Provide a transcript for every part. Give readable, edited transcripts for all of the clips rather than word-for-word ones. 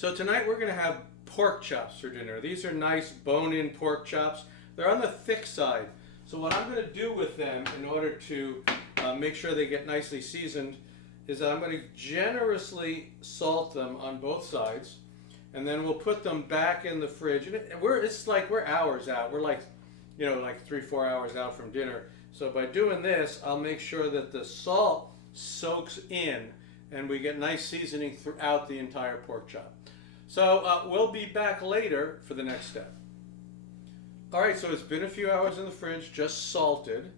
So tonight we're going to have pork chops for dinner. These are nice bone-in pork chops. They're on the thick side. So what I'm going to do with them in order to make sure they get nicely seasoned is I'm going to generously salt them on both sides, and then we'll put them back in the fridge. And it's like we're hours out. We're like, like 3-4 hours out from dinner. So by doing this, I'll make sure that the salt soaks in and we get nice seasoning throughout the entire pork chop. So we'll be back later for the next step. All right, so it's been a few hours in the fridge, just salted.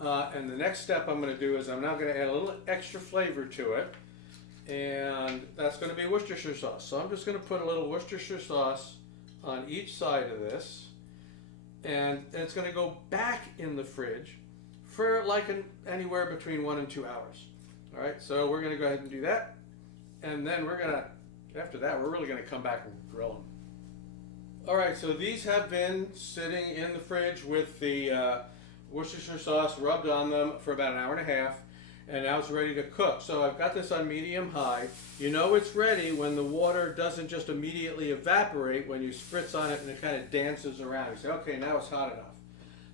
And the next step I'm going to do is I'm now going to add a little extra flavor to it. And that's going to be Worcestershire sauce. So I'm just going to put a little Worcestershire sauce on each side of this. And it's going to go back in the fridge for like anywhere between 1 and 2 hours. All right, so we're going to go ahead and do that. And then we're going to, after that, we're really going to come back and grill them. All right, so these have been sitting in the fridge with the Worcestershire sauce rubbed on them for about 1.5 hours, and now it's ready to cook. So I've got this on medium-high. You know it's ready when the water doesn't just immediately evaporate when you spritz on it and it kind of dances around. You say, okay, now it's hot enough.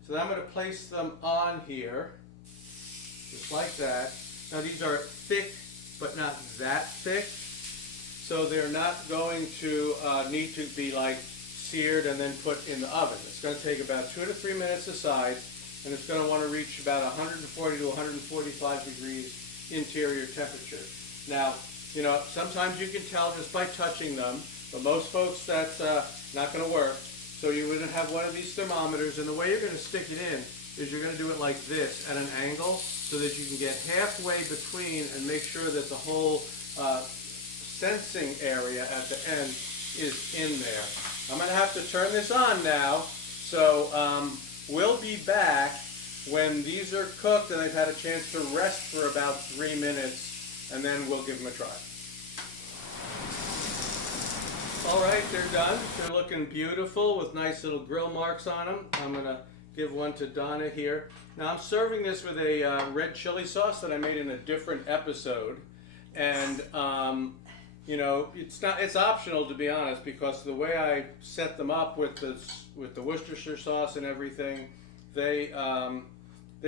So then I'm going to place them on here, just like that. Now these are thick, but not that thick. So they're not going to need to be like seared and then put in the oven. It's going to take about 2 to 3 minutes aside, and it's going to want to reach about 140 to 145 degrees interior temperature. Now, sometimes you can tell just by touching them, but most folks that's not going to work. So you're going to have one of these thermometers, and the way you're going to stick it in is you're going to do it like this at an angle so that you can get halfway between and make sure that the whole sensing area at the end is in there. I'm going to have to turn this on now, so we'll be back when these are cooked and they've had a chance to rest for about 3 minutes, and then we'll give them a try. All right, they're done. They're looking beautiful with nice little grill marks on them. I'm going to give one to Donna here. Now I'm serving this with a red chili sauce that I made in a different episode, and it's optional, to be honest, because the way I set them up with the Worcestershire sauce and everything, they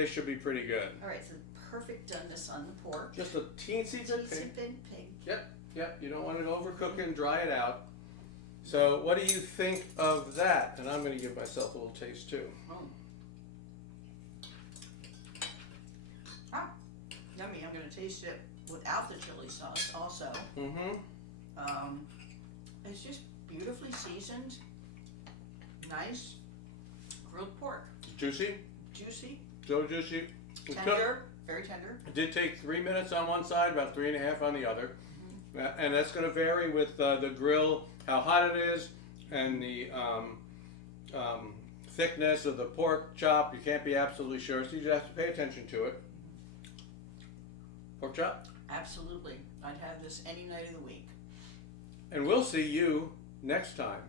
should be pretty good. All right, so perfect doneness on the pork. Just a teensy bit pink. Yep. You don't want it to overcook it and dry it out. So what do you think of that? And I'm going to give myself a little taste too. Ah, yummy. I'm going to taste it without the chili sauce also. It's just beautifully seasoned, nice grilled pork. Juicy? Juicy. So juicy. Tender, very tender. It did take 3 minutes on one side, about 3.5 on the other. And that's going to vary with the grill, how hot it is, and the thickness of the pork chop. You can't be absolutely sure, so you just have to pay attention to it. Pork chop? Absolutely. I'd have this any night of the week. And we'll see you next time.